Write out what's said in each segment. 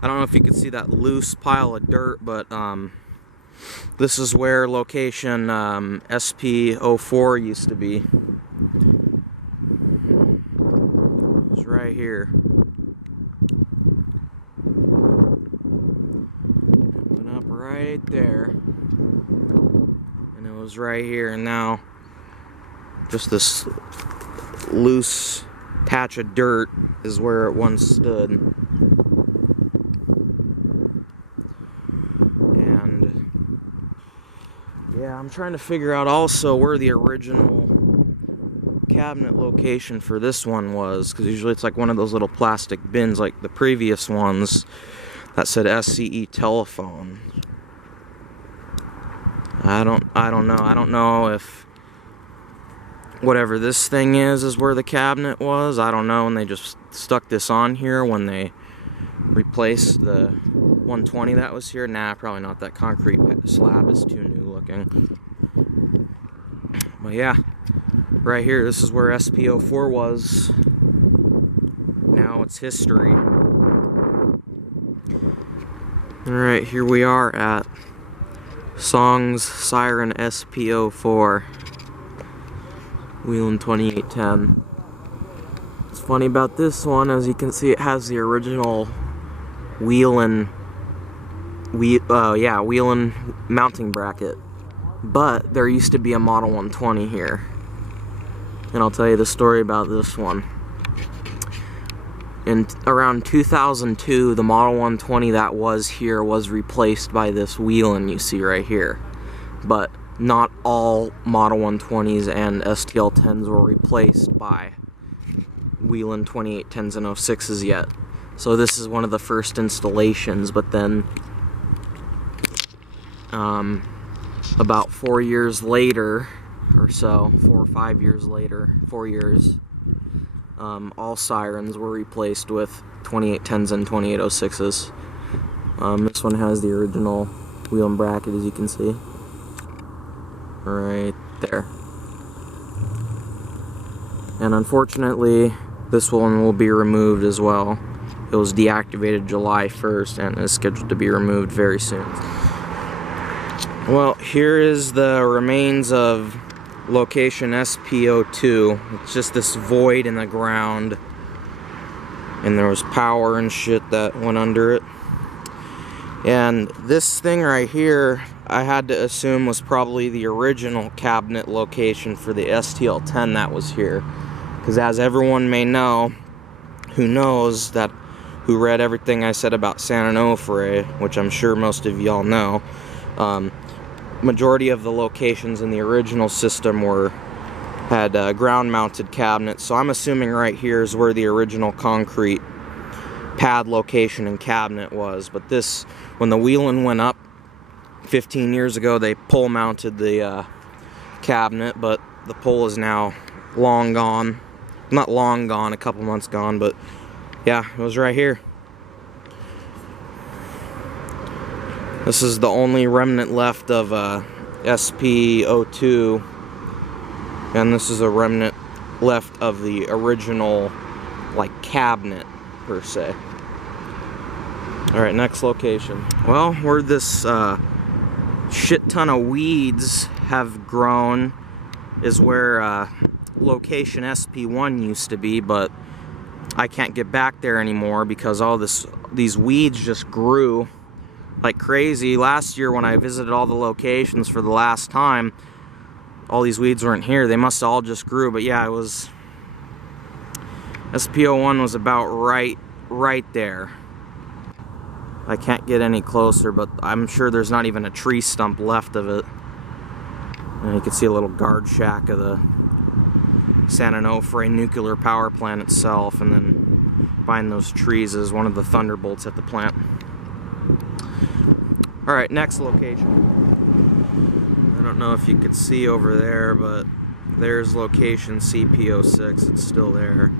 I don't know if you can see that loose pile of dirt, but this is where location SP04 used to be. It was right here. It went up right there. And it was right here, and now just this loose patch of dirt is where it once stood. And yeah, I'm trying to figure out also where the original cabinet location for this one was, because usually it's like one of those little plastic bins like the previous ones that said SCE telephone. I don't know. I don't know if whatever this thing is where the cabinet was. I don't know, and they just stuck this on here when they replaced the 120 that was here. Nah, probably not. That concrete slab is too new looking. But yeah, right here, this is where SP04 was. Now it's history. Alright, here we are at SONGS Siren SP04. Wheeling 2810. What's funny about this one, as you can see, it has the original Wheeling mounting bracket. But there used to be a Model 120 here. And I'll tell you the story about this one. In around 2002, the Model 120 that was here was replaced by this Wheeling you see right here. But not all Model 120s and STL10s were replaced by Wheeling 2810s and 06s yet. So this is one of the first installations, but then about 4 years later or so, 4 or 5 years later, 4 years, all Sirens were replaced with 2810s and 2806s. This one has the original Wheeling bracket, as you can see. Right there. And unfortunately, this one will be removed as well. It was deactivated July 1st and is scheduled to be removed very soon. Well, here is the remains of location SP02. It's just this void in the ground, and there was power and shit that went under it. And this thing right here, I had to assume was probably the original cabinet location for the STL10 that was here. Because as everyone may know, who read everything I said about San Onofre, which I'm sure most of y'all know, majority of the locations in the original system had ground-mounted cabinets. So I'm assuming right here is where the original concrete pad location and cabinet was. But this, when the Wheeling went up 15 years ago, they pole mounted the cabinet, but the pole is now long gone. Not long gone, a couple months gone, but yeah, it was right here. This is the only remnant left of SP02, and this is a remnant left of the original, like, cabinet per se. Alright, next location. Well, where this shit ton of weeds have grown is where location SP1 used to be, but I can't get back there anymore because all these weeds just grew like crazy. Last year when I visited all the locations for the last time, all these weeds weren't here. They must have all just grew, but yeah, it was SP01 was about right there. I can't get any closer, but I'm sure there's not even a tree stump left of it. And you can see a little guard shack of the San Onofre nuclear power plant itself, and then behind those trees is one of the thunderbolts at the plant. Alright, next location. I don't know if you could see over there, but there's location CP06. It's still there.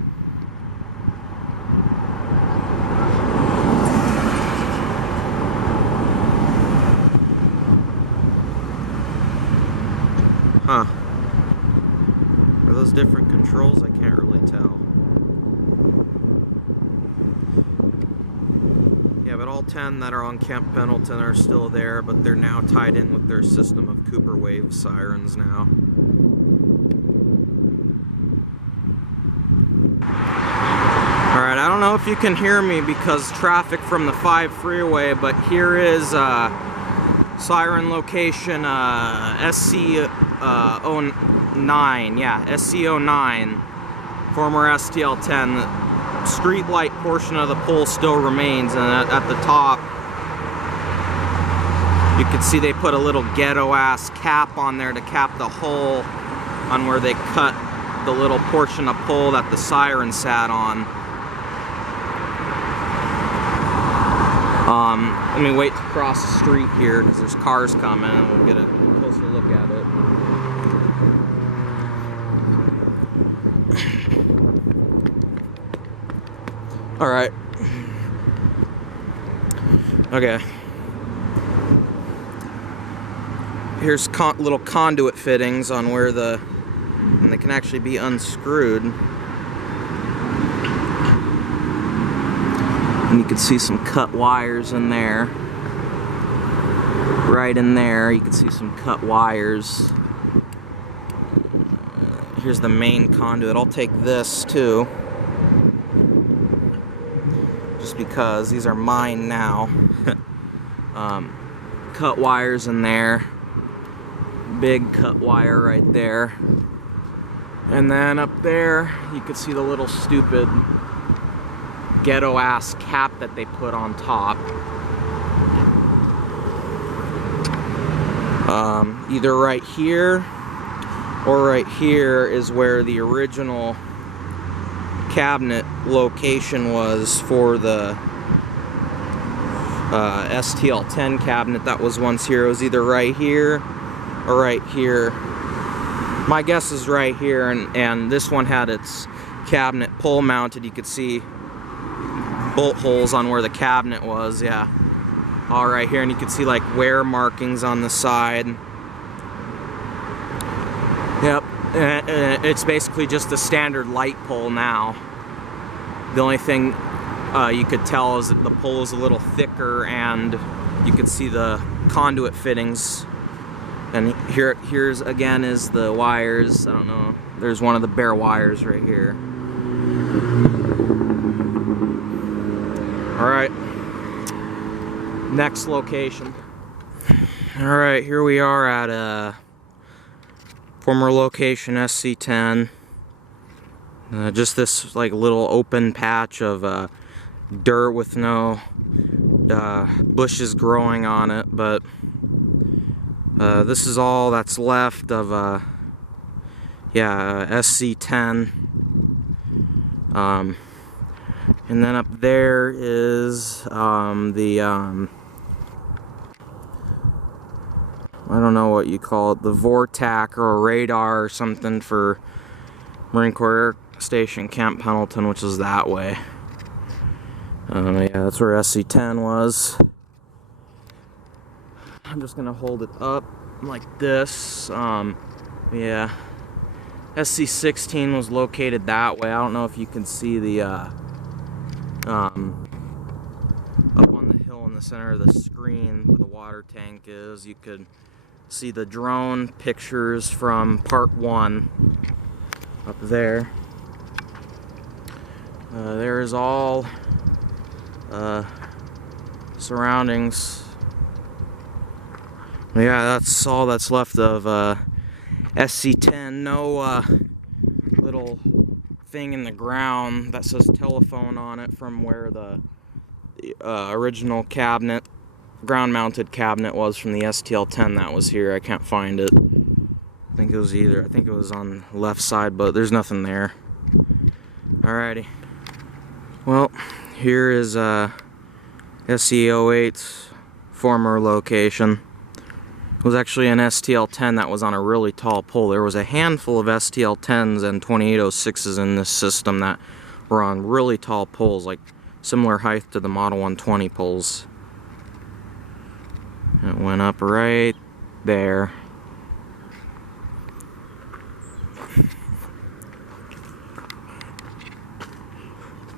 Huh. Are those different controls? I can't really tell. Yeah, but all 10 that are on Camp Pendleton are still there, but they're now tied in with their system of Cooper wave sirens now. Alright, I don't know if you can hear me because traffic from the 5 freeway, but here is siren location SC09, yeah, SC09, former STL10. The street light portion of the pole still remains, and at the top you can see they put a little ghetto ass cap on there to cap the hole on where they cut the little portion of pole that the siren sat on. Let me wait to cross the street here because there's cars coming and we'll get a closer look at it. Alright. Okay. Here's little conduit fittings on where and they can actually be unscrewed. And you can see some cut wires in there. Right in there, you can see some cut wires. Here's the main conduit. I'll take this too. Just because these are mine now. Cut wires in there. Big cut wire right there. And then up there, you can see the little stupid ghetto ass cap that they put on top. Either right here or right here is where the original cabinet location was for the STL10 cabinet that was once here. It was either right here or right here. My guess is right here, and this one had its cabinet pole mounted. You could see bolt holes on where the cabinet was, yeah. All right here, and you can see like wear markings on the side. Yep, it's basically just a standard light pole now. The only thing you could tell is that the pole is a little thicker, and you could see the conduit fittings. And here's again is the wires. I don't know. There's one of the bare wires right here. Alright, next location. Alright, here we are at a former location SC10. Just this like little open patch of dirt with no bushes growing on it, but this is all that's left of SC10. And then up there is I don't know what you call it, the Vortac or a radar or something for Marine Corps Air Station Camp Pendleton, which is that way. Yeah, that's where SC10 was. I'm just gonna hold it up like this. Yeah, SC16 was located that way. I don't know if you can see the up on the hill in the center of the screen where the water tank is. You could see the drone pictures from part 1 up there. There is all surroundings. Yeah, that's all that's left of SC10. No little thing in the ground that says telephone on it from where the original cabinet, ground-mounted cabinet was from the STL10 that was here. I can't find it. I think it was on the left side, but there's nothing there. Alrighty. Well, here is SC08's former location. It was actually an STL10 that was on a really tall pole. There was a handful of STL10s and 2806s in this system that were on really tall poles, like similar height to the Model 120 poles. It went up right there.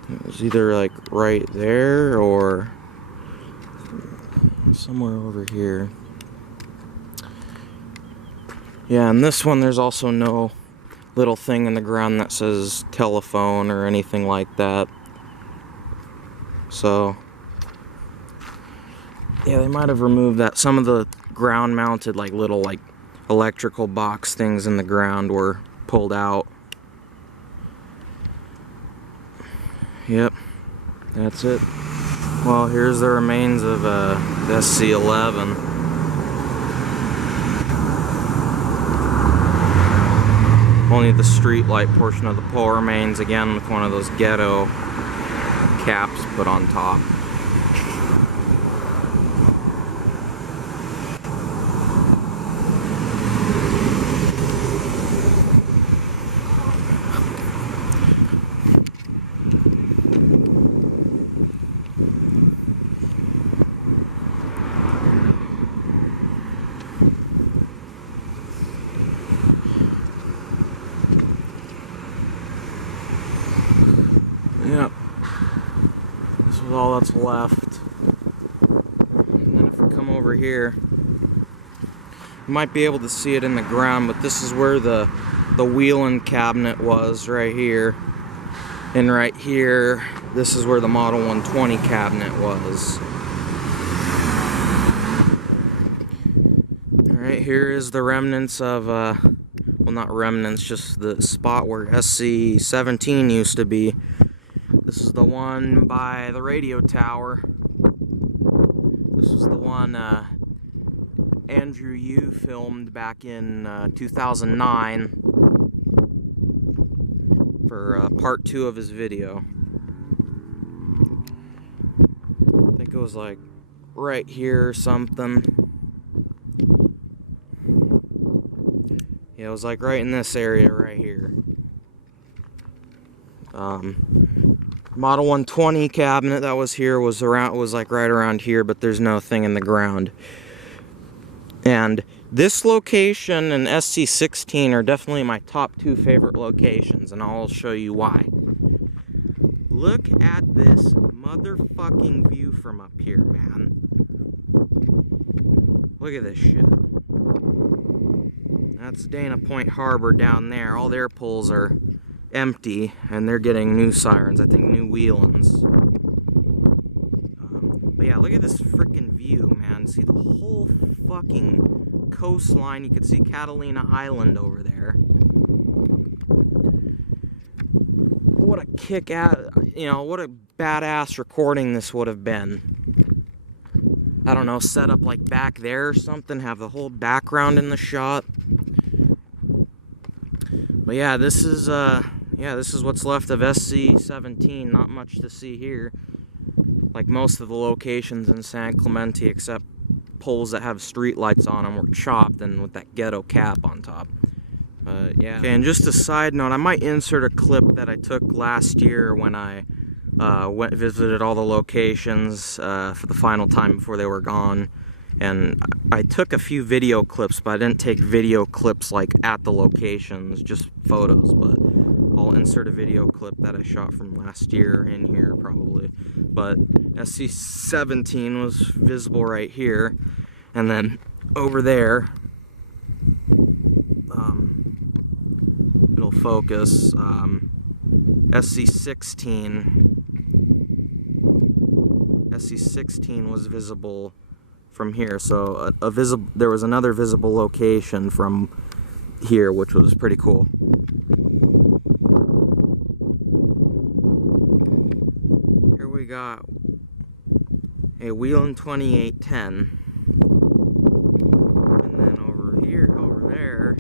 It was either like right there or somewhere over here. Yeah, and this one there's also no little thing in the ground that says telephone or anything like that. So, yeah, they might have removed that. Some of the ground mounted like little like electrical box things in the ground were pulled out. Yep, that's it. Well, here's the remains of the SC-11. Only the street light portion of the pole remains, again with one of those ghetto caps put on top. Yep, this was all that's left. And then if we come over here, you might be able to see it in the ground, but this is where the wheeling cabinet was, right here. And right here, this is where the Model 120 cabinet was. Alright, here is the remnants of, well, not remnants, just the spot where SC-17 used to be. This is the one by the radio tower. This was the one Andrew Yu filmed back in 2009 for part 2 of his video. I think it was like right here or something. Yeah, it was like right in this area right here. Model 120 cabinet that was here was like right around here, but there's no thing in the ground. And this location and SC-16 are definitely my top 2 favorite locations, and I'll show you why. Look at this motherfucking view from up here, man. Look at this shit. That's Dana Point Harbor down there. All their poles are empty, and they're getting new sirens, I think new wheelins. But yeah, look at this freaking view, man. See the whole fucking coastline. You can see Catalina Island over there. What a what a badass recording this would have been. I don't know, set up like back there or something, have the whole background in the shot. But yeah, this is what's left of SC-17. Not much to see here. Like most of the locations in San Clemente, except poles that have street lights on them, were chopped and with that ghetto cap on top. Yeah. Okay, and just a side note, I might insert a clip that I took last year when I visited all the locations for the final time before they were gone. And I took a few video clips, but I didn't take video clips like at the locations, just photos. But I'll insert a video clip that I shot from last year in here probably. But SC-17 was visible right here, and then over there, it'll focus. SC-16 was visible from here, so there was another visible location from here, which was pretty cool. Here we got a Wheelin 2810, and then over there,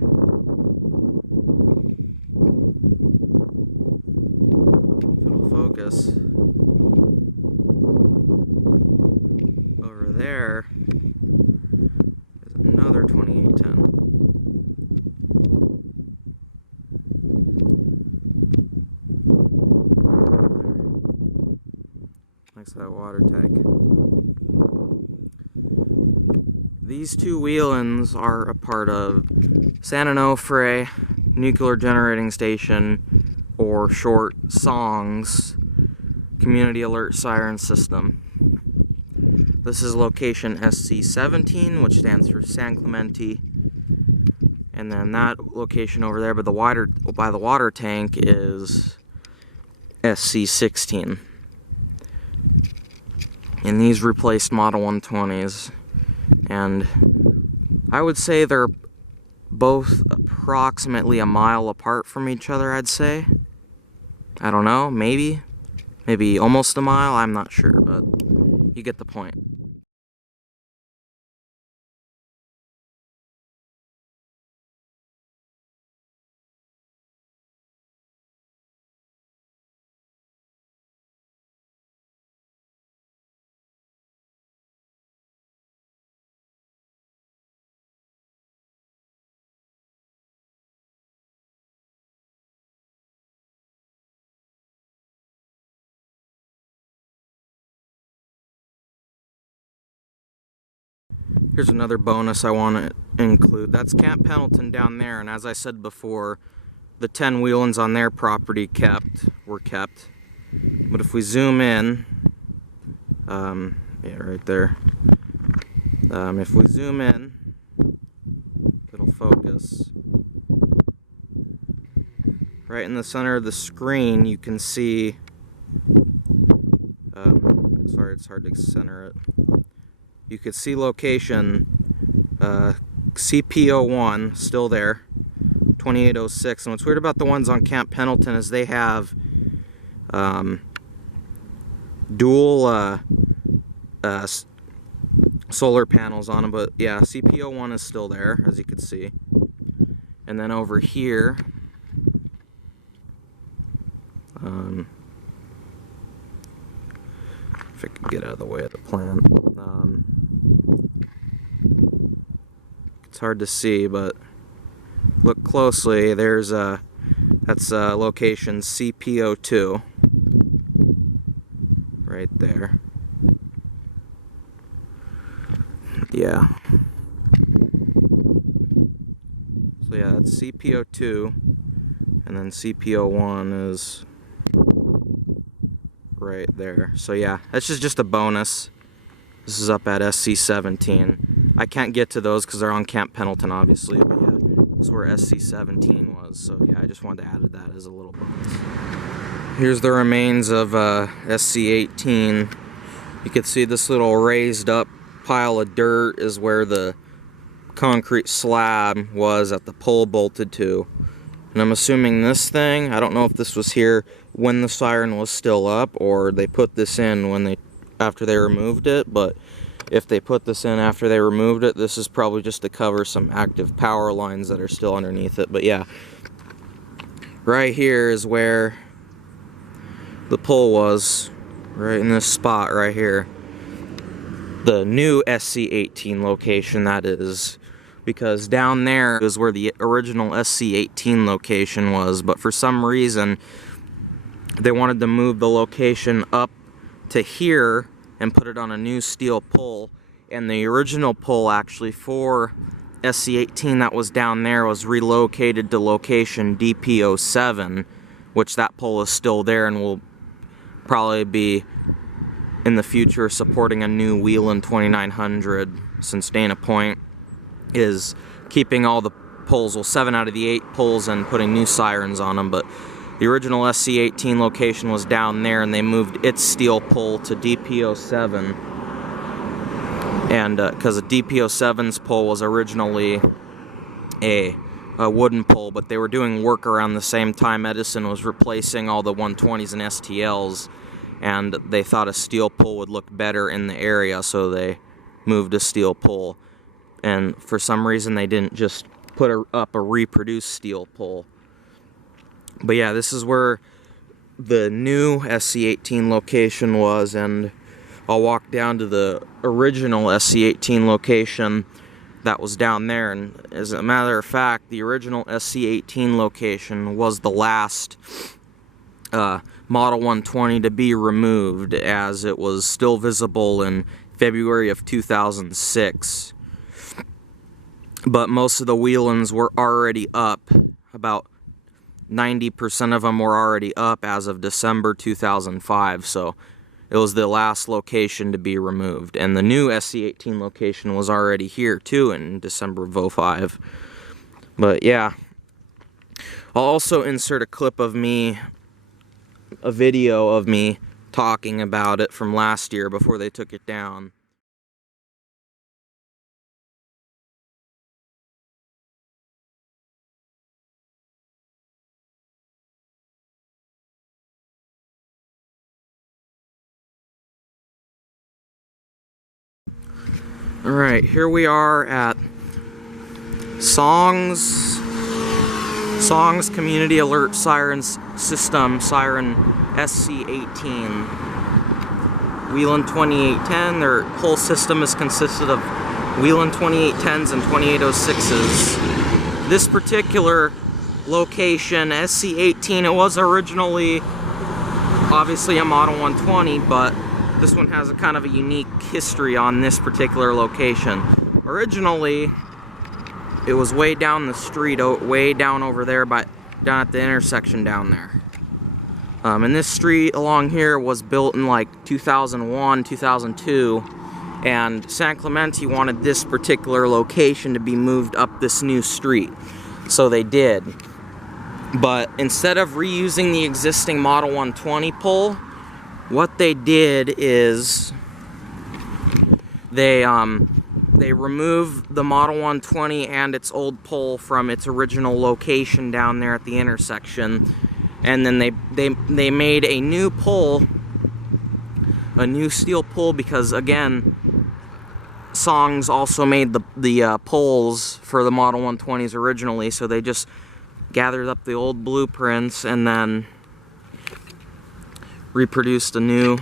if it'll focus, over there is another 2810. Next to that water tank. These two wheelins are a part of San Onofre Nuclear Generating Station, or short SONGS, Community Alert Siren System. This is location SC17, which stands for San Clemente. And then that location over there by the water tank is SC16. And these replaced Model 120s. And I would say they're both approximately a mile apart from each other, I'd say. I don't know, maybe almost a mile, I'm not sure, but you get the point. Here's another bonus I want to include. That's Camp Pendleton down there, and as I said before, the 10 wheelins on their property were kept. But if we zoom in, yeah, right there. If we zoom in, it'll focus. Right in the center of the screen, you can see. Sorry, it's hard to center it. You could see location CP01 still there, 2806. And what's weird about the ones on Camp Pendleton is they have dual solar panels on them. But yeah, CP01 is still there, as you can see. And then over here, if I could get out of the way of the plant. It's hard to see, but look closely. There's that's location CP02 right there. Yeah. So yeah, that's CP02, and then CP01 is right there. So yeah, that's just a bonus. This is up at SC17. I can't get to those because they're on Camp Pendleton, obviously, but yeah, that's where SC17 was. So yeah, I just wanted to add that as a little bonus. Here's the remains of SC18. You can see this little raised up pile of dirt is where the concrete slab was that the pole bolted to. And I'm assuming this thing, I don't know if this was here when the siren was still up or they put this in after they removed it, but if they put this in after they removed it, this is probably just to cover some active power lines that are still underneath it. But yeah, right here is where the pole was, right in this spot right here. The new SC18 location, that is, because down there is where the original SC18 location was, but for some reason they wanted to move the location up to here and put it on a new steel pole, and the original pole actually for SC18 that was down there was relocated to location DP07, which that pole is still there and will probably be in the future supporting a new Wheelin 2900, since Dana Point is keeping all the poles, well, 7 out of the 8 poles, and putting new sirens on them. But the original SC18 location was down there, and they moved its steel pole to DP07. And because the DP07's pole was originally a wooden pole, but they were doing work around the same time Edison was replacing all the 120s and STLs, and they thought a steel pole would look better in the area, so they moved a steel pole. And for some reason they didn't just put up a reproduced steel pole. But yeah, this is where the new SC18 location was, and I'll walk down to the original SC18 location that was down there. And as a matter of fact, the original SC18 location was the last Model 120 to be removed, as it was still visible in February of 2006. But most of the Wheelins were already up. About 90% of them were already up as of December 2005. So It was the last location to be removed, and the new SC18 location was already here too in December of 2005. But yeah, I'll also insert a clip of me, a video of me talking about it from last year before they took it down. Alright, here we are at SONGS Community Alert Sirens System, Siren SC18. Wheeling 2810, their whole system is consisted of Wheeling 2810s and 2806s. This particular location, SC18, it was originally obviously a Model 120, but this one has a kind of a unique history on this particular location. Originally, it was way down the street, way down over there, down at the intersection down there. And this street along here was built in like 2001, 2002, and San Clemente wanted this particular location to be moved up this new street. So they did. But instead of reusing the existing Model 120 pole, what they did is they removed the Model 120 and its old pole from its original location down there at the intersection, and then they made a new pole, a new steel pole, because again, SONGS also made the poles for the Model 120s originally, so they just gathered up the old blueprints and then reproduced a new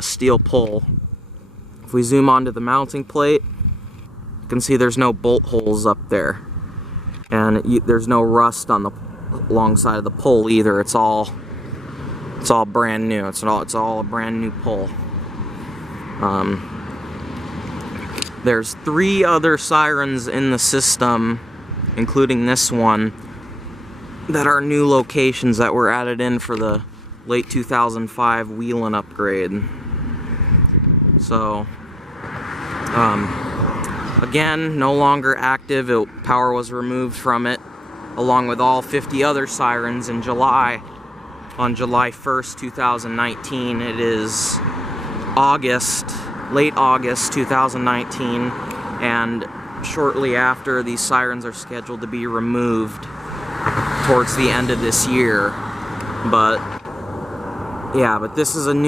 steel pole. If we zoom onto the mounting plate, you can see there's no bolt holes up there, and there's no rust on the long side of the pole either. It's all brand new. It's all a brand new pole. There's 3 other sirens in the system, including this one, that are new locations that were added in for the late 2005 wheeling upgrade. So, again, no longer active. Power was removed from it, along with all 50 other sirens in July. On July 1st, 2019. It is late August 2019, and shortly after, these sirens are scheduled to be removed towards the end of this year. But yeah, but this is an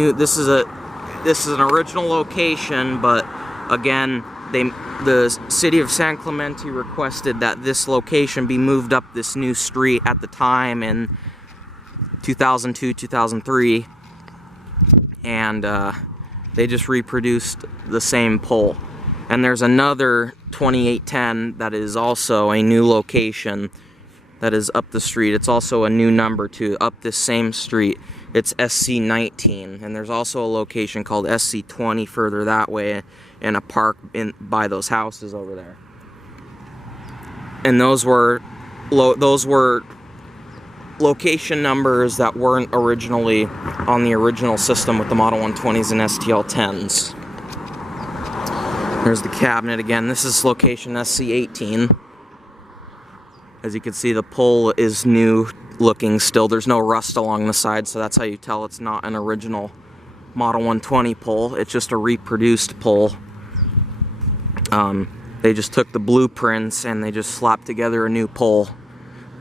original location, but again, the city of San Clemente requested that this location be moved up this new street at the time in 2002, 2003, and they just reproduced the same pole. And there's another 2810 that is also a new location that is up the street. It's also a new number too, up this same street. It's SC19, and there's also a location called SC20 further that way in a park by those houses over there. And those were location numbers that weren't originally on the original system with the Model 120s and STL10s. There's the cabinet again. This is location SC18. As you can see, the pole is new looking still. There's no rust along the side, so that's how you tell it's not an original Model 120 pole. It's just a reproduced pole. They just took the blueprints and they just slapped together a new pole.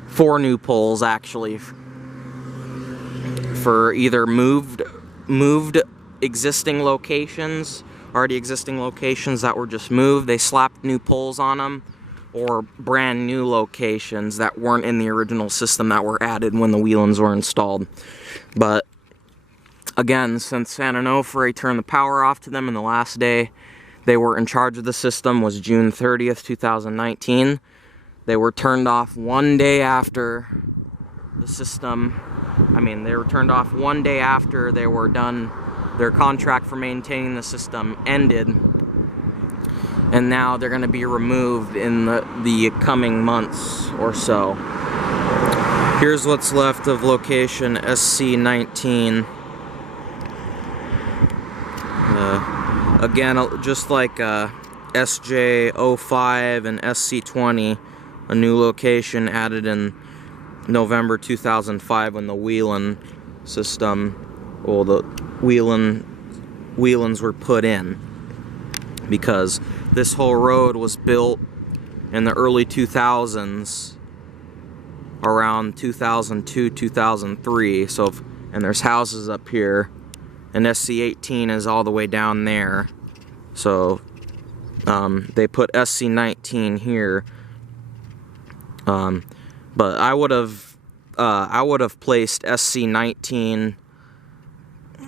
4 new poles, actually, for either moved existing locations, already existing locations that were just moved. They slapped new poles on them, or brand new locations that weren't in the original system that were added when the wheelings were installed. But again, since San Onofre turned the power off to them, and the last day they were in charge of the system was June 30th, 2019. They were turned off one day after the system. They were turned off one day after they were done. Their contract for maintaining the system ended, and now they're going to be removed in the coming months or so. Here's what's left of location SC19. Again, just like SJ05 and SC20, a new location added in November 2005 when the Whelan system, well, the Whelans were put in, because this whole road was built in the early 2000s, around 2002, 2003. So, and there's houses up here, and SC18 is all the way down there. So they put SC19 here. But I would have placed SC19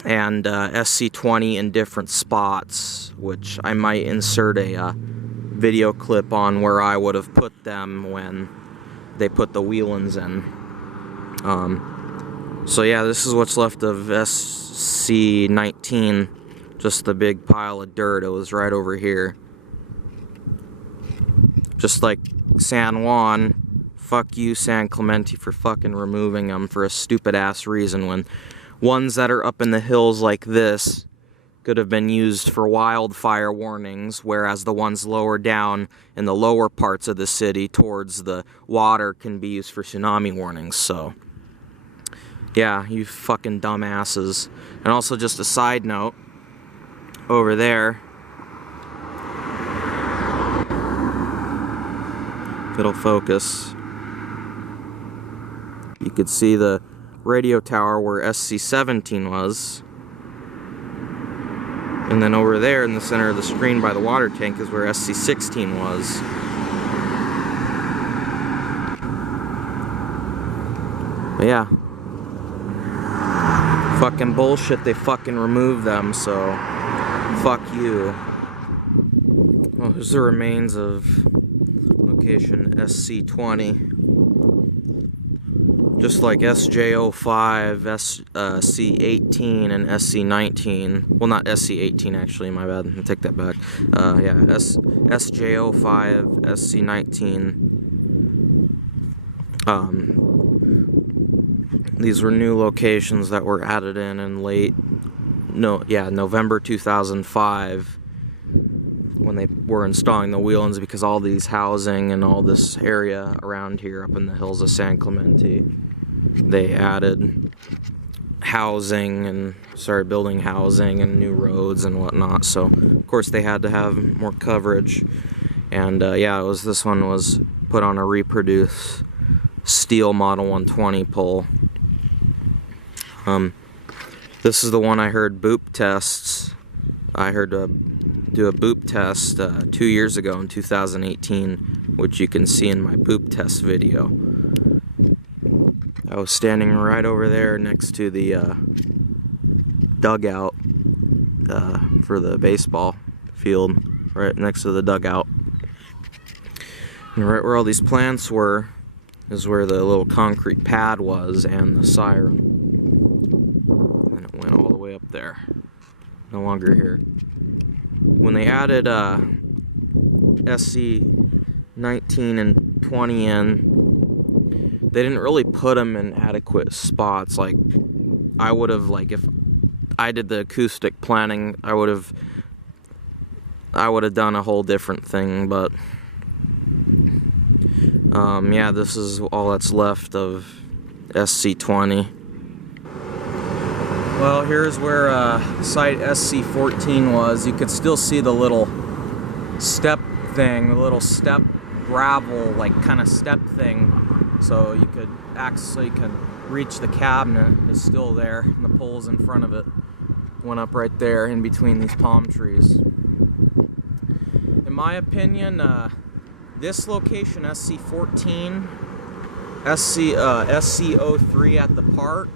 and SC20 in different spots, which I might insert a video clip on where I would have put them when they put the Whelans in. So yeah, this is what's left of SC19, just the big pile of dirt. It was right over here. Just like San Juan, fuck you San Clemente for fucking removing them for a stupid ass reason, when ones that are up in the hills like this could have been used for wildfire warnings, whereas the ones lower down in the lower parts of the city towards the water can be used for tsunami warnings. So yeah, you fucking dumbasses. And also, just a side note, over there, if it'll focus, you could see the radio tower where SC17 was. And then over there in the center of the screen by the water tank is where SC16 was. But yeah. Fucking bullshit, they fucking removed them, so fuck you. Well, here's the remains of location SC20. Just like SJ05, SC18, and SC19. Well, not SC18 actually, my bad. I'll take that back. Yeah, SJ05, SC19. These were new locations that were added in November 2005, when they were installing the Whelans, because all these housing and all this area around here up in the hills of San Clemente, they added housing and started building housing and new roads and whatnot. So of course they had to have more coverage, and yeah, this one was put on a reproduced steel Model 120 pole. This is the one I heard boop tests. I heard do a boop test 2 years ago in 2018, which you can see in my boop test video. I was standing right over there next to the dugout for the baseball field, right next to the dugout. And right where all these plants were is where the little concrete pad was and the siren. And it went all the way up there. No longer here. When they added SC19 and 20 in, they didn't really put them in adequate spots. Like, I would have, like, if I did the acoustic planning, I would have done a whole different thing, but yeah, this is all that's left of SC20. Well, here's where site SC14 was. You could still see the little step thing, the little step gravel, like, kind of step thing. So you can reach the cabinet. It's still there, and the poles in front of it went up right there in between these palm trees. In my opinion, this location, SC14, SC03 at the park,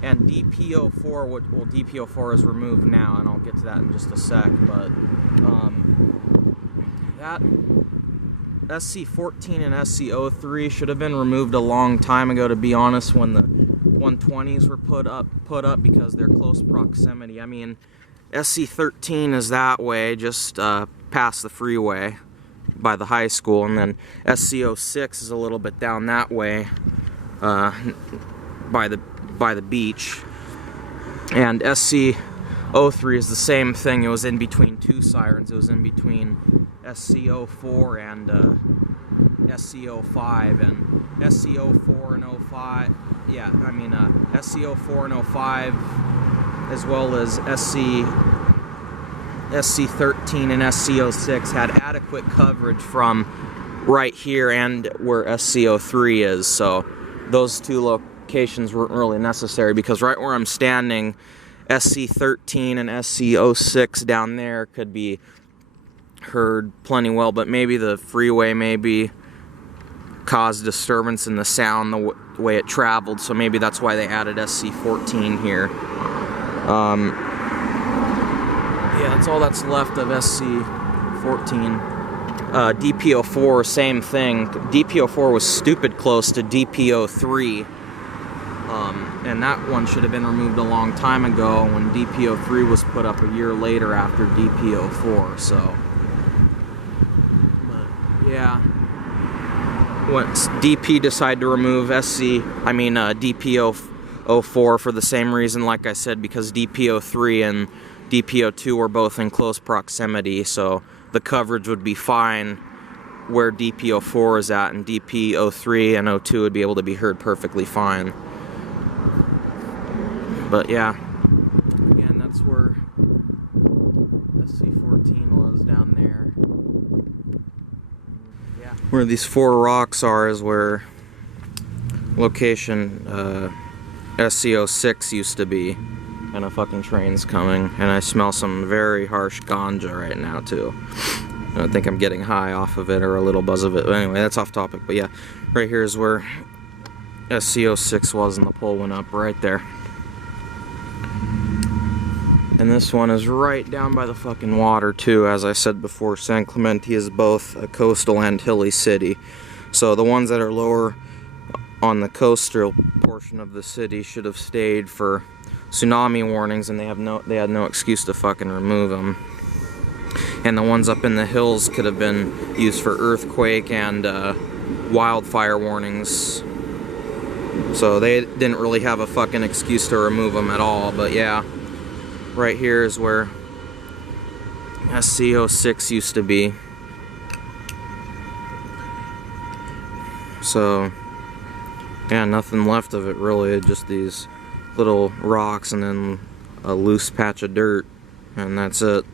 and DP04, well, DP04 is removed now, and I'll get to that in just a sec, but that SC14 and SC03 should have been removed a long time ago, to be honest, when the 120s were put up because they're close proximity. I mean, SC13 is that way, just past the freeway by the high school, and then SC06 is a little bit down that way by the beach, and SC 03 is the same thing. It was in between two sirens. It was in between SC04 and SC05, and SC04 and 05, yeah, I mean SC04 and 05, as well as SC13 and SC06 had adequate coverage from right here and where SC03 is, so those two locations weren't really necessary, because right where I'm standing, SC13 and SC06 down there could be heard plenty well, but maybe the freeway caused disturbance in the sound the way it traveled, so maybe that's why they added SC14 here. Yeah, that's all that's left of SC14. DPO4, same thing. DPO4 was stupid close to DPO3, and that one should have been removed a long time ago when DPO3 was put up a year later after DPO4, so. But, yeah. Once DP decided to remove DPO04 for the same reason, like I said, because DPO3 and DPO2 were both in close proximity, so the coverage would be fine where DPO4 is at, and DPO3 and 02 would be able to be heard perfectly fine. But yeah, again, that's where SC14 was down there. Yeah. Where these four rocks are is where location SC06 used to be, and a fucking train's coming, and I smell some very harsh ganja right now too. I don't think I'm getting high off of it or a little buzz of it, but anyway, that's off topic. But yeah, right here is where SC06 was, and the pole went up right there. And this one is right down by the fucking water too. As I said before, San Clemente is both a coastal and hilly city. So the ones that are lower on the coastal portion of the city should have stayed for tsunami warnings, and they had no excuse to fucking remove them. And the ones up in the hills could have been used for earthquake and wildfire warnings. So they didn't really have a fucking excuse to remove them at all. But yeah, right here is where SC06 used to be. So yeah, nothing left of it really, just these little rocks and then a loose patch of dirt, and that's it.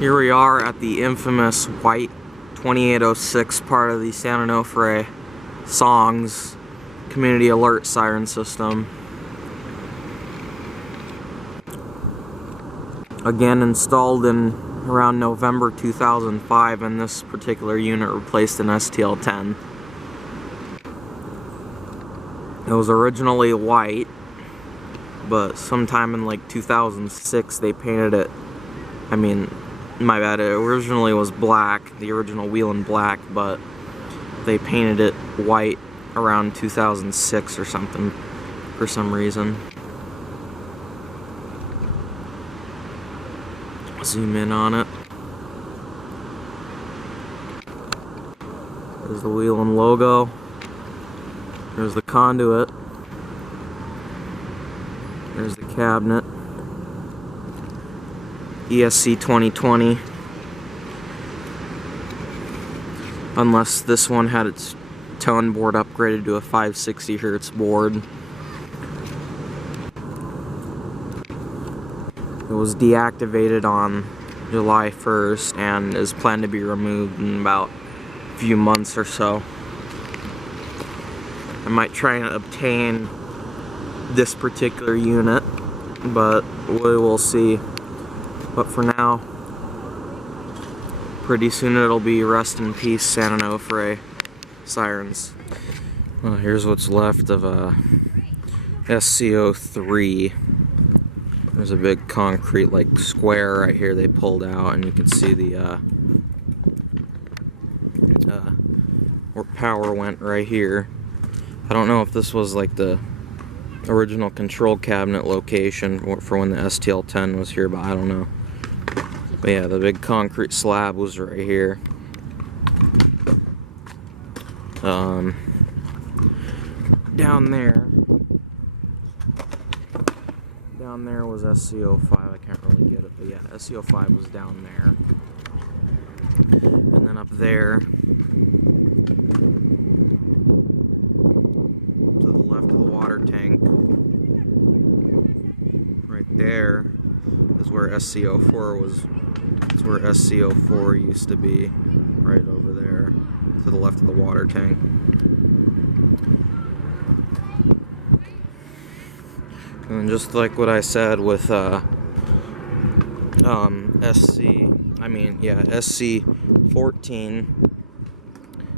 Here we are at the infamous white 2806 part of the San Onofre SONGS community alert siren system. Again, installed in around November 2005, and this particular unit replaced an STL-10. It was originally white, but sometime in like 2006 they painted it, I mean, my bad, it originally was black, the original wheel in black, but they painted it white around 2006 or something, for some reason. Zoom in on it. There's the wheel and logo. There's the conduit. There's the cabinet. ESC 2020. Unless this one had its tone board upgraded to a 560 Hz board. It was deactivated on July 1st and is planned to be removed in about a few months or so. I might try and obtain this particular unit, but we will see. But for now, pretty soon it'll be rest in peace San Onofre Sirens. Well, here's what's left of SC03. There's a big concrete like square right here they pulled out, and you can see the where power went right here. I don't know if this was like the original control cabinet location for when the STL-10 was here, but I don't know. But yeah, the big concrete slab was right here. Down there was SCO5. I can't really get it, but yeah, SCO5 was down there. And then up there, to the left of the water tank, right there is where SCO4 was. It's where SCO4 used to be, right over there, to the left of the water tank. And just like what I said with SC14,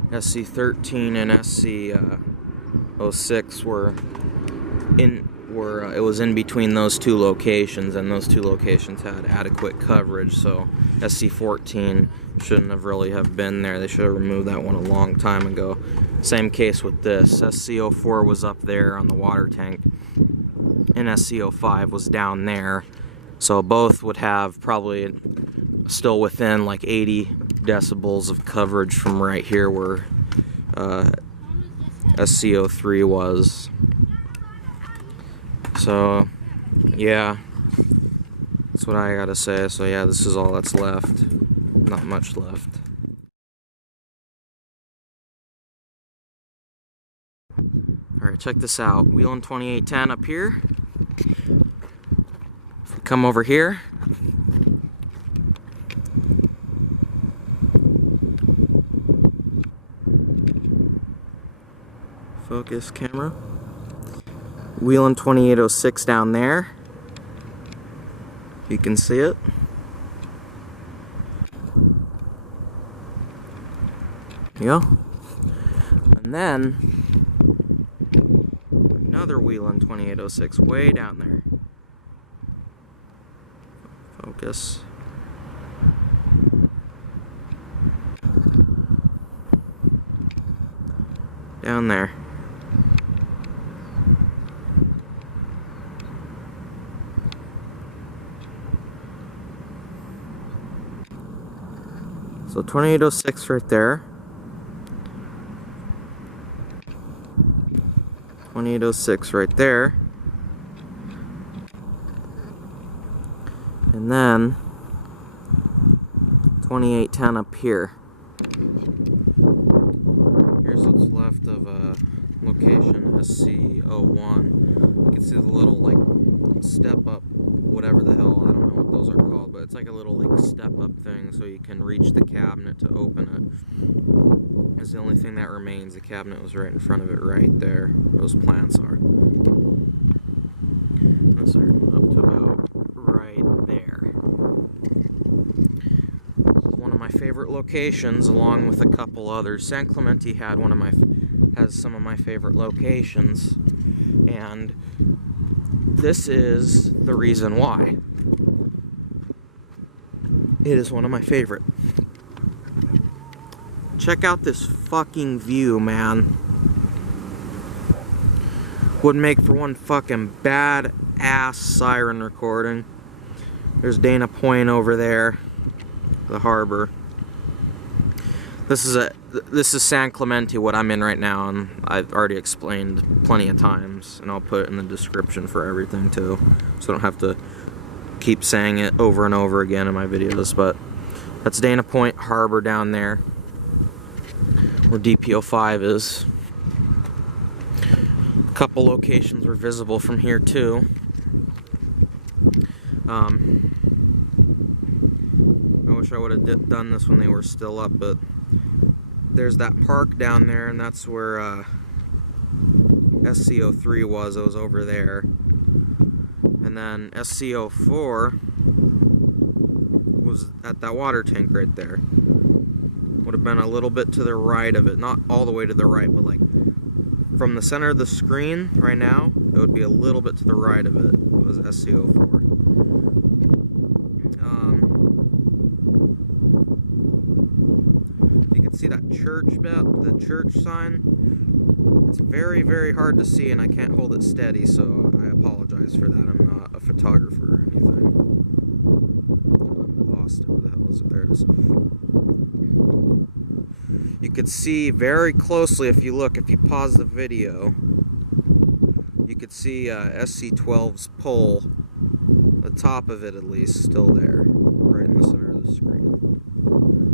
SC13, and SC06 it was in between those two locations, and those two locations had adequate coverage, so SC14 shouldn't have really have been there. They should have removed that one a long time ago. Same case with this. SCO4 was up there on the water tank, and SCO5 was down there, so both would have probably still within like 80 decibels of coverage from right here where SCO3 was. So yeah, that's what I gotta say. So yeah, this is all that's left. Not much left. Alright, check this out. Wheel in 2810 up here. If we come over here, focus camera. Wheel in 2806 down there. You can see it. Yeah. And then another wheel in 2806 way down there. Focus. Down there. So 2806 right there. 2806 right there. And then 2810 up here. Here's what's left of location SC01. You can see the little like step up, whatever the hell, I don't know what those are called, but it's like a little like step up thing so you can reach the cabinet to open it. It's the only thing that remains. The cabinet was right in front of it right there. Those plants are. Those are up to about right there. This is one of my favorite locations, along with a couple others. San Clemente has some of my favorite locations, and this is the reason why. It is one of my favorite. Check out this fucking view, man. Would make for one fucking badass siren recording. There's Dana Point over there, the harbor. This is San Clemente, what I'm in right now, and I've already explained plenty of times, and I'll put it in the description for everything too, so I don't have to keep saying it over and over again in my videos. But that's Dana Point Harbor down there, where DPO5 is. A couple locations were visible from here too. I wish I would have done this when they were still up, but there's that park down there, and that's where SCO3 was. It was over there. And then SCO4 was at that water tank right there. Would have been a little bit to the right of it. Not all the way to the right, but like from the center of the screen right now, it would be a little bit to the right of it. It was SCO4. You can see that church bit, the church sign. It's very, very hard to see, and I can't hold it steady, so I apologize for that. I'm not a photographer or anything. I lost it. Where the hell is it? There it is. You could see very closely if you pause the video, you could see SC12's pole, the top of it at least, still there, right in the center of the screen.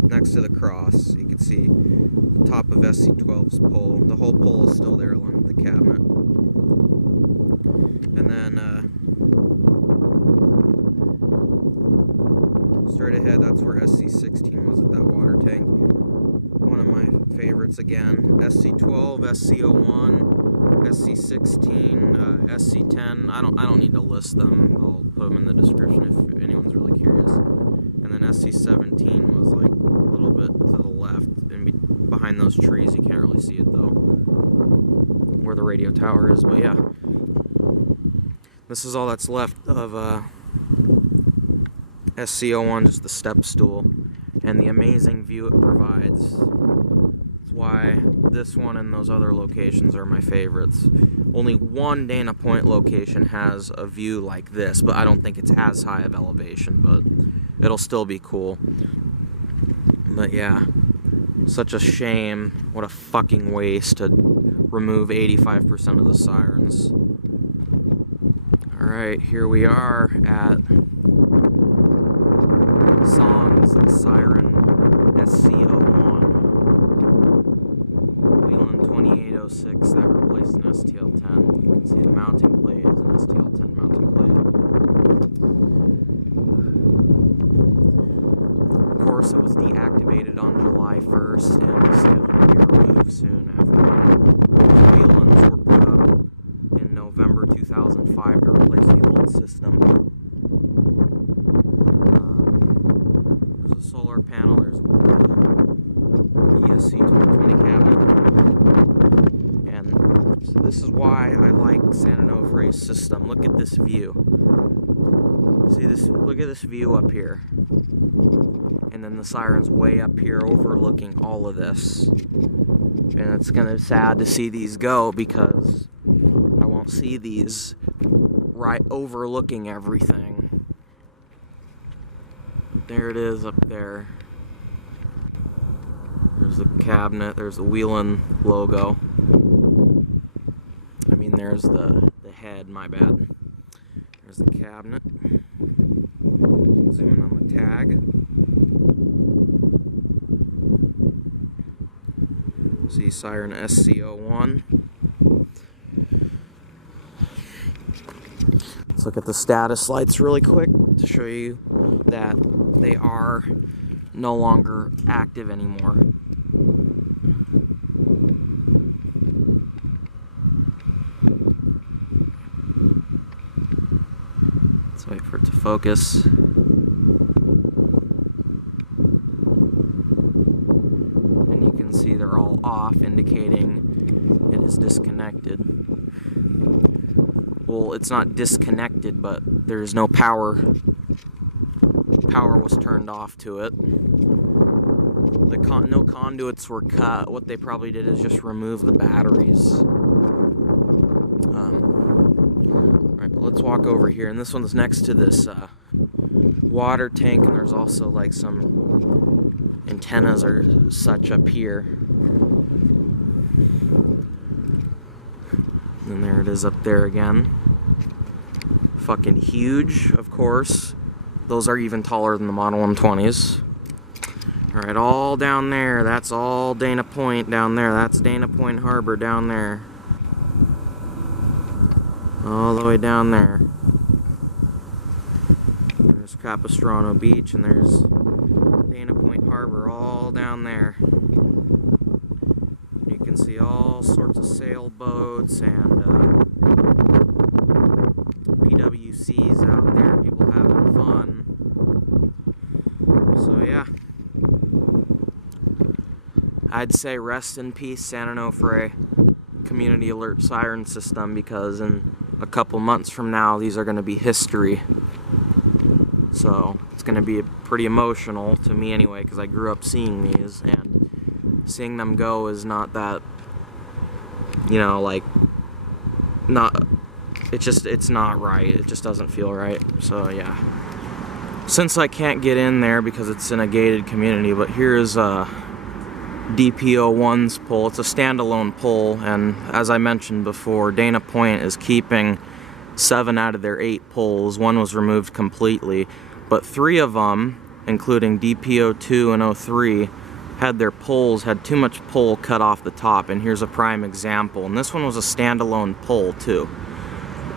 Next to the cross, you can see the top of SC12's pole. The whole pole is still there along with the cabinet. And then straight ahead, that's where SC16 was at that water tank. One of my favorites again. SC12, SC01, SC16, SC10. I don't need to list them. I'll put them in the description if anyone's really curious. And then SC17 was like a little bit to the left, and behind those trees. You can't really see it though, where the radio tower is. But yeah, this is all that's left of SC01, just the step stool, and the amazing view it provides. That's why this one and those other locations are my favorites. Only one Dana Point location has a view like this, but I don't think it's as high of elevation, but it'll still be cool. But yeah, such a shame. What a fucking waste to remove 85% of the sirens. Alright, here we are at SONGS Siren SC01. Wheeling 2806 that replaced an STL10. You can see the mounting plate is an STL10 mounting plate. Of course, it was deactivated on July 1st and scheduled to be removed soon after. Wheelings were put up in November 2005 to replace the old system. There's a solar panel, there's the ESC 2020 cabinet, and so this is why I like San Onofre's system. Look at this view. See this? Look at this view up here, and then the Sirens way up here overlooking all of this. And it's kind of sad to see these go because I won't see these right overlooking everything. There it is up there. There's the cabinet, there's the Wheelin' logo. I mean, there's the head, my bad. There's the cabinet. Zoom in on the tag. See Siren SC01. Let's look at the status lights really quick to show you that they are no longer active anymore. Let's wait for it to focus. And you can see they're all off, indicating it is disconnected. Well, it's not disconnected, but there's no power. Power was turned off to it. No conduits were cut. What they probably did is just remove the batteries. Alright, but let's walk over here. And this one's next to this water tank, and there's also like some antennas or such up here. And there it is up there again. Fucking huge, of course. Those are even taller than the Model 120s. Alright, all down there. That's all Dana Point down there. That's Dana Point Harbor down there. All the way down there. There's Capistrano Beach, and there's Dana Point Harbor all down there. You can see all sorts of sailboats and PWCs out there, people having fun. So yeah, I'd say rest in peace San Onofre Community Alert Siren System, because in a couple months from now these are going to be history. So it's going to be pretty emotional to me anyway, because I grew up seeing these, and seeing them go is not that, you know, like, not, it's not right. It just doesn't feel right. So yeah, since I can't get in there because it's in a gated community, but here's DP01's pole. It's a standalone pole, and as I mentioned before, Dana Point is keeping 7 out of their 8 poles. 1 was removed completely, but 3 of them, including DP02 and 03, had too much pole cut off the top, and here's a prime example. And this one was a standalone pole too.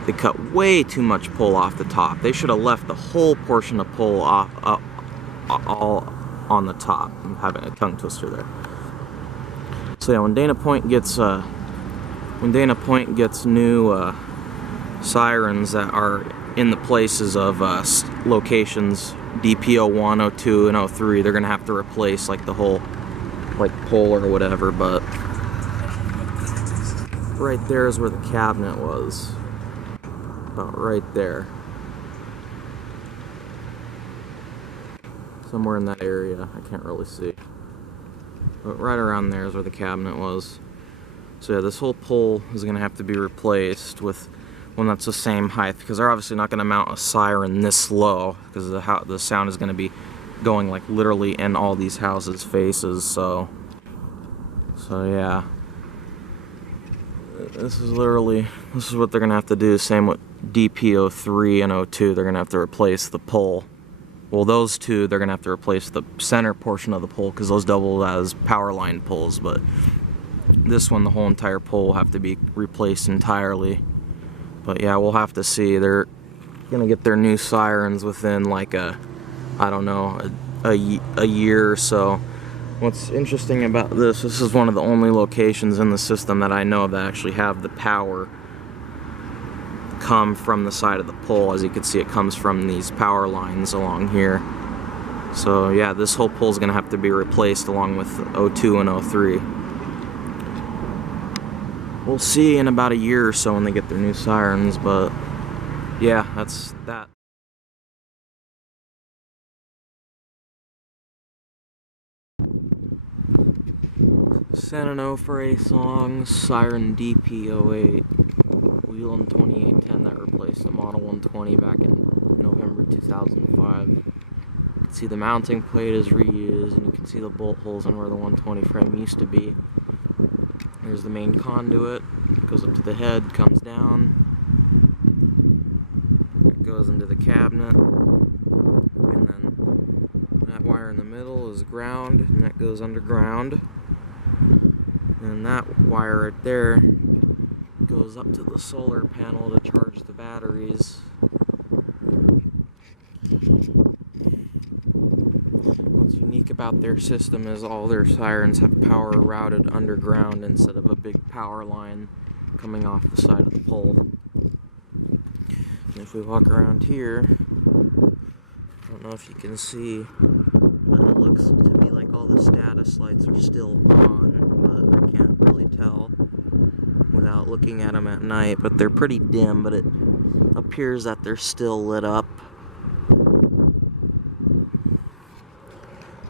They cut way too much pole off the top. They should have left the whole portion of pole off, all on the top. I'm having a tongue twister there. So yeah, when Dana Point gets new sirens that are in the places of locations DP01, 02, and 03, they're gonna have to replace like the whole pole or whatever. But right there is where the cabinet was, about right there, somewhere in that area. I can't really see, but right around there is where the cabinet was. So yeah, this whole pole is gonna have to be replaced with one that's the same height, because they're obviously not going to mount a siren this low, because the sound is going to be going like literally in all these houses' faces. So yeah, this is what they're going to have to do. Same with DP03 and 02. They're going to have to replace the pole. Well, those two, they're going to have to replace the center portion of the pole, because those double as power line poles. But this one, the whole entire pole will have to be replaced entirely. But yeah, we'll have to see. They're gonna get their new sirens within like a year or so. What's interesting about this is one of the only locations in the system that I know of that actually have the power come from the side of the pole. As you can see, it comes from these power lines along here. So yeah, this whole pole is gonna have to be replaced along with 02 and 03. We'll see in about a year or so when they get their new sirens, but yeah, that's that. San Onofre Songs Siren DP08 wheel in 2810 that replaced the Model 120 back in November 2005. You can see the mounting plate is reused, and you can see the bolt holes on where the 120 frame used to be. There's the main conduit, goes up to the head, comes down, it goes into the cabinet, and then that wire in the middle is ground, and that goes underground, and that wire right there goes up to the solar panel to charge the batteries. What's unique about their system is all their sirens have power routed underground instead of a big power line coming off the side of the pole. And if we walk around here, I don't know if you can see, but it looks to me like all the status lights are still on, but I can't really tell without looking at them at night. But they're pretty dim, but it appears that they're still lit up.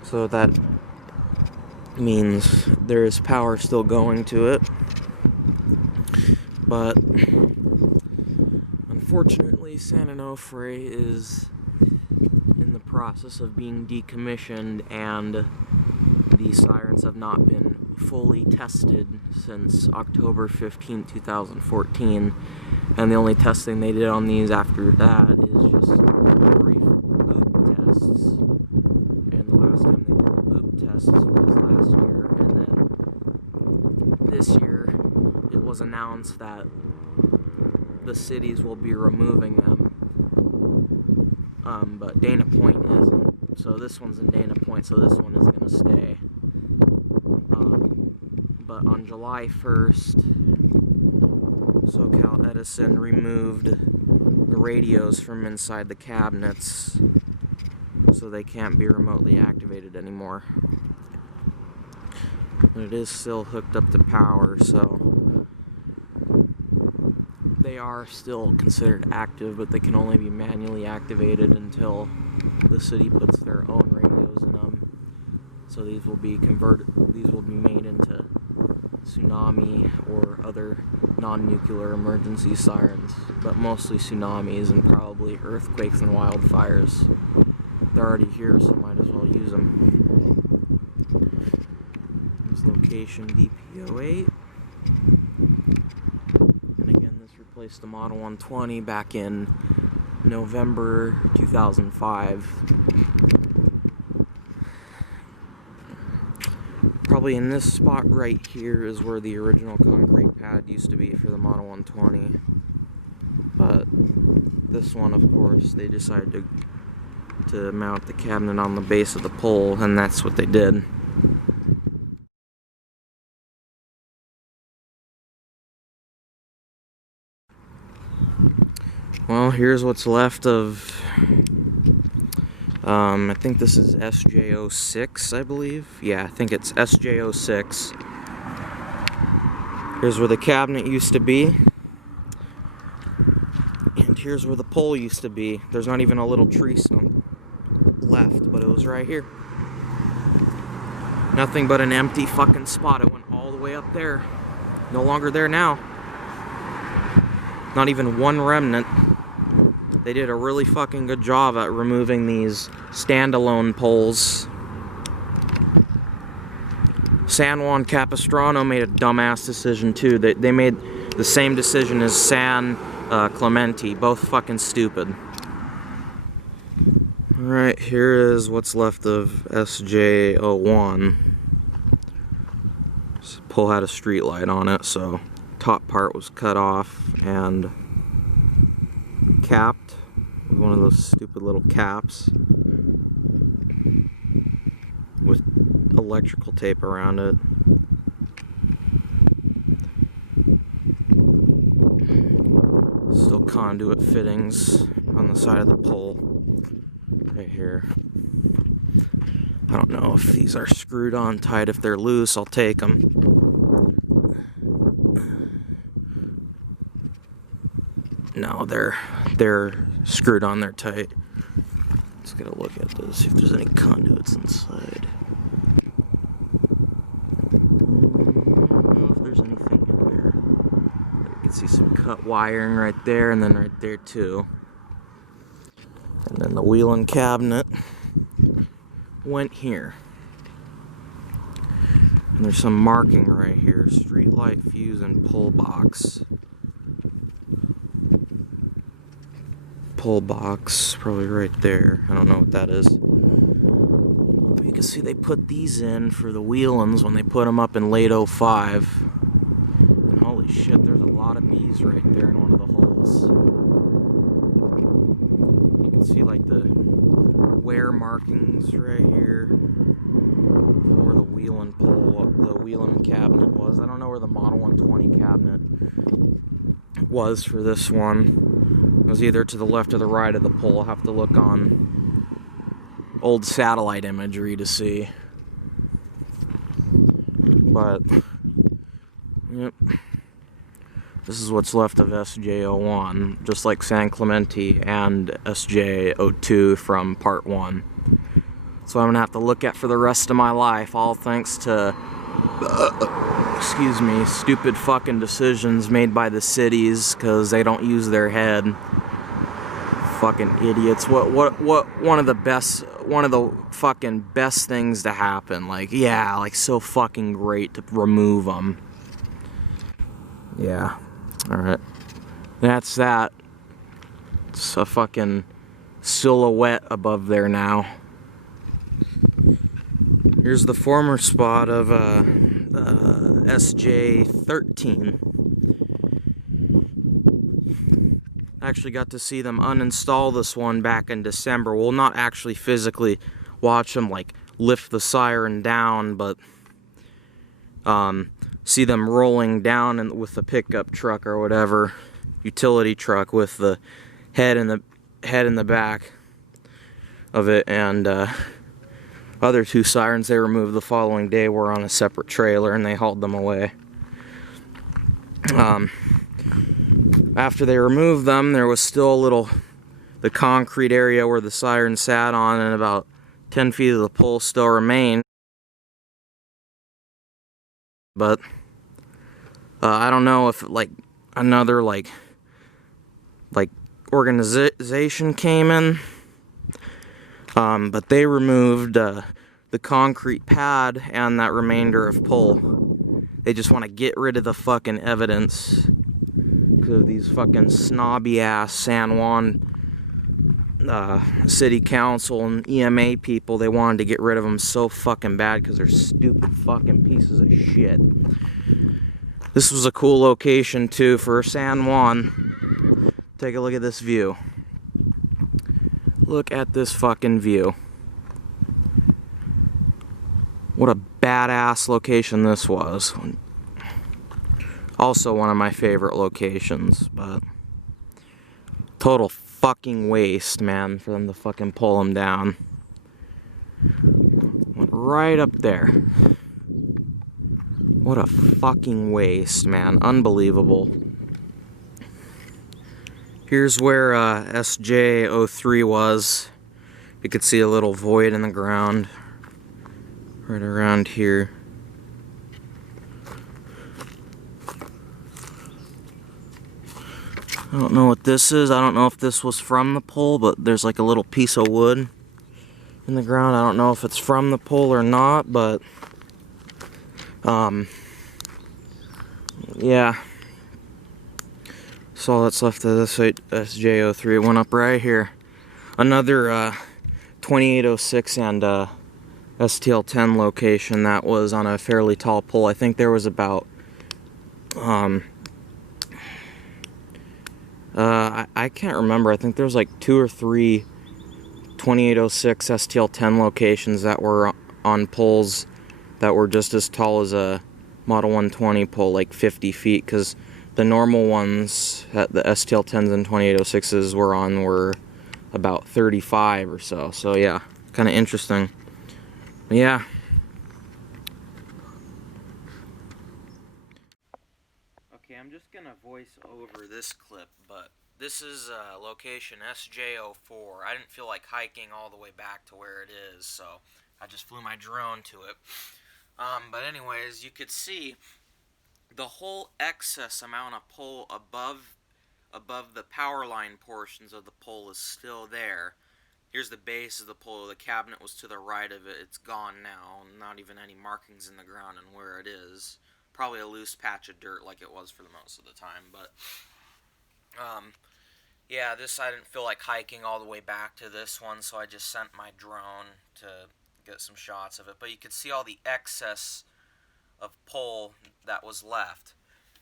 So that means there is power still going to it. But unfortunately, San Onofre is in the process of being decommissioned, and the sirens have not been fully tested since October 15, 2014. And the only testing they did on these after that is just brief boop tests. And the last time they did the boop tests was last year. And then this year it was announced that the cities will be removing them. But Dana Point isn't. So this one's in Dana Point, so this one is going to stay. But on July 1st, SoCal Edison removed the radios from inside the cabinets, so they can't be remotely activated anymore. But it is still hooked up to power, so they are still considered active, but they can only be manually activated until the city puts their own radios in them. So these will be made into tsunami or other non-nuclear emergency sirens, but mostly tsunamis and probably earthquakes and wildfires. They're already here, so might as well use them. Here's location DP08. And again, this replaced the Model 120 back in November 2005. Probably in this spot right here is where the original concrete pad used to be for the Model 120. But this one, of course, they decided to mount the cabinet on the base of the pole, and that's what they did. Well, here's what's left of, I think this is SJ06, I believe. Yeah, I think it's SJ06. Here's where the cabinet used to be. And here's where the pole used to be. There's not even a little tree stump left, but it was right here. Nothing but an empty fucking spot. It went all the way up there. No longer there now. Not even one remnant. They did a really fucking good job at removing these standalone poles. San Juan Capistrano made a dumbass decision too. They made the same decision as San Clemente. Both fucking stupid. Alright, here is what's left of SJ01. This pole had a street light on it, so top part was cut off and capped with one of those stupid little caps with electrical tape around it. Still conduit fittings on the side of the pole right here. I don't know if these are screwed on tight. If they're loose, I'll take them. No, they're screwed on there tight. Let's get a look at this, see if there's any conduits inside. I don't know if there's anything in there. You can see some cut wiring right there, and then right there too. And then the wheel and cabinet went here. And there's some marking right here. Street light, fuse, and pull box. Pull box, probably right there. I don't know what that is. You can see they put these in for the wheelins when they put them up in late '05. And holy shit, there's a lot of bees right there in one of the holes. You can see like the wear markings right here where the wheelin pole, the wheelin cabinet was. I don't know where the Model 120 cabinet was for this one. It was either to the left or the right of the pole. I'll have to look on old satellite imagery to see. But, yep. This is what's left of SJ01, just like San Clemente and SJ02 from part 1. So I'm going to have to look at for the rest of my life, all thanks to, excuse me, stupid fucking decisions made by the cities because they don't use their head. Fucking idiots. What one of the fucking best things to happen. Like, yeah, like so fucking great to remove them. Yeah. Alright. That's that. It's a fucking silhouette above there now. Here's the former spot of SJ13. Actually got to see them uninstall this one back in December. Well, not actually physically watch them like lift the siren down, but see them rolling down with the pickup truck or whatever, utility truck with the head in the back of it, and other two sirens they removed the following day were on a separate trailer and they hauled them away. After they removed them, there was still the concrete area where the siren sat on, and about 10 feet of the pole still remained. But I don't know if like another like organization came in, but they removed the concrete pad and that remainder of pole. They just want to get rid of the fucking evidence because of these fucking snobby ass San Juan city council and EMA people. They wanted to get rid of them so fucking bad because they're stupid fucking pieces of shit. This was a cool location too for San Juan. Take a look at this view. Look at this fucking view. What a badass location this was. Also one of my favorite locations, but total fucking waste, man, for them to fucking pull them down. Went right up there. What a fucking waste, man. Unbelievable. Here's where SJ03 was. You could see a little void in the ground. Right around here. I don't know what this is. I don't know if this was from the pole, but there's like a little piece of wood in the ground. I don't know if it's from the pole or not, but yeah. That's all that's left of this SJ03. It went up right here. Another 2806 and STL10 location that was on a fairly tall pole. I think there was about I can't remember. I think there was like 2 or 3 2806 STL10 locations that were on poles that were just as tall as a Model 120 pole, like 50 feet, because the normal ones that the STL10s and 2806s were about 35 or so. So yeah, kind of interesting. Yeah. Okay, I'm just gonna voice over this clip, but this is location SJ04. I didn't feel like hiking all the way back to where it is, so I just flew my drone to it. But anyways, you could see the whole excess amount of pole above the power line portions of the pole is still there. Here's the base of the pole. The cabinet was to the right of it. It's gone now. Not even any markings in the ground and where it is. Probably a loose patch of dirt like it was for the most of the time. But yeah, I didn't feel like hiking all the way back to this one, so I just sent my drone to get some shots of it. But you could see all the excess of pole that was left.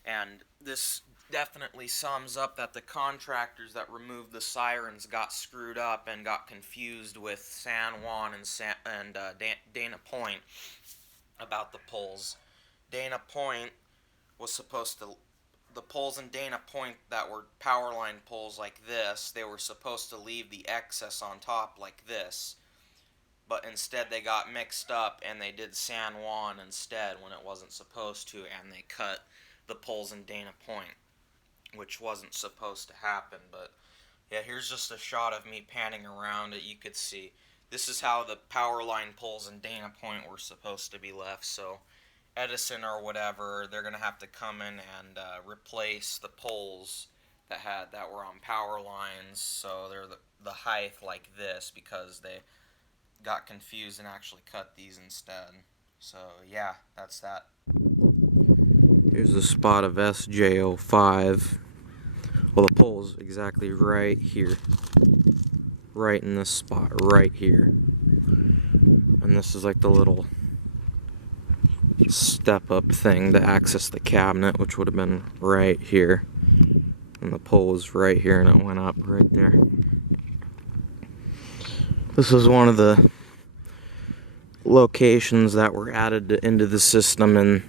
And this definitely sums up that the contractors that removed the Sirens got screwed up and got confused with San Juan and Dana Point about the poles. Dana Point was supposed to, the poles in Dana Point that were power line poles like this, they were supposed to leave the excess on top like this. But instead they got mixed up and they did San Juan instead when it wasn't supposed to, and they cut the poles in Dana Point, which wasn't supposed to happen. But yeah, here's just a shot of me panning around it. You could see this is how the power line poles in Dana Point were supposed to be left. So Edison or whatever, they're gonna have to come in and replace the poles that were on power lines, so they're the height like this, because they got confused and actually cut these instead. So yeah, that's that. Here's a spot of SJ05. Well, the pole's exactly right here. Right in this spot, right here. And this is like the little step-up thing to access the cabinet, which would have been right here. And the pole was right here, and it went up right there. This is one of the locations that were added into the system in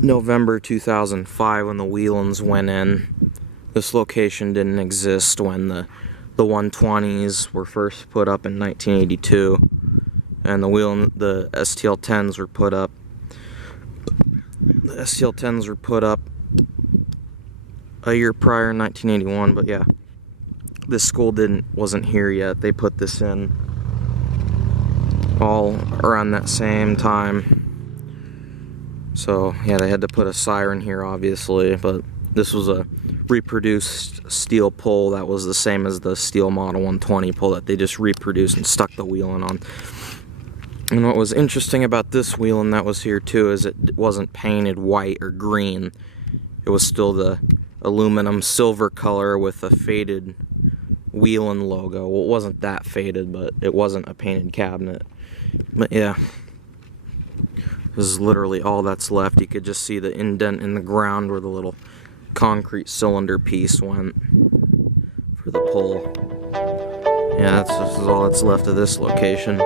November 2005 when the Whelans went in. This location didn't exist when the 120s were first put up in 1982, and the STL10s were put up. The STL10s were put up a year prior in 1981, but yeah, this school wasn't here yet. They put this in all around that same time. So yeah, they had to put a siren here, obviously, but this was a reproduced steel pole that was the same as the steel Model 120 pole that they just reproduced and stuck the wheeling on. And what was interesting about this wheel, and that was here too, is it wasn't painted white or green. It was still the aluminum silver color with a faded wheel and logo. Well, it wasn't that faded, but it wasn't a painted cabinet. But yeah, this is literally all that's left. You could just see the indent in the ground where the little concrete cylinder piece went for the pole. Yeah, this is all that's left of this location.